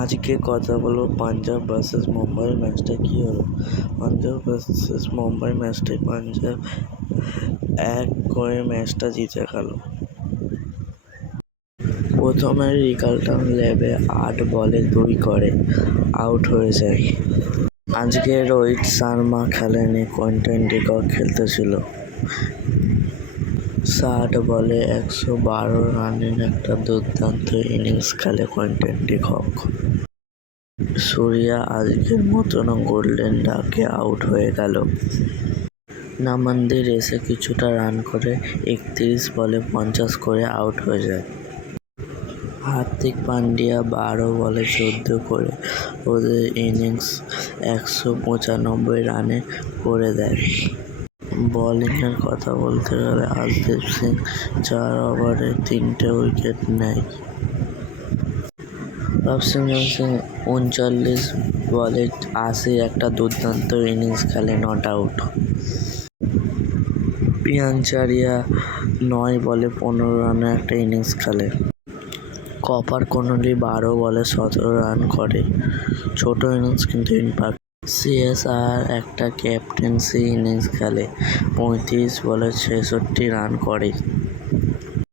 আজকে কথা বলবো পাঞ্জাব ভার্সেস মুম্বাই ম্যাচটা কী হলো। পাঞ্জাব ভার্সেস মুম্বাই ম্যাচটায় পাঞ্জাব 1 করে ম্যাচটা জিতে গেল। প্রথমে রিকালটন লেবে 8 বলে 2 করে আউট হয়ে যায়। আজকে রোহিত শর্মা খেলেনি, কোয়েন্টন ডিকক খেলতেছিল। 60 বলে 112 রানের একটা দুর্দান্ত ইনিংস খেলে কোয়েন্টন ডিকক। সূর্যা আজকের মতন গোল্ডেন ডাকে আউট হয়ে গেল। নামন্দির এসে কিছুটা রান করে 31 বলে 50 করে আউট হয়ে যায়। হার্দিক পান্ডিয়া 12 বলে 14 করে ওদের ইনিংস 195 রানে করে দেয়। বোলিংয়ের কথা বলতে গেলে হরদীপ সিং 4 ওভারে 3টে উইকেট নেয়। লক্ষ্মণ সিং 39 বলে 80 একটা দুর্দান্ত ইনিংস খেলে নট আউট। প্রিয়াঙ্ক চারিয়া 9 বলে 15 রানের একটা ইনিংস খেলে। কপার কোহলি 12 বলে 17 রান করে, ছোট ইনিংস কিন্তু ইম্প্যাক্ট। সিএসআর একটা ক্যাপ্টেন্সি ইনিংস খেলে, 35 বলে 66 রান করে।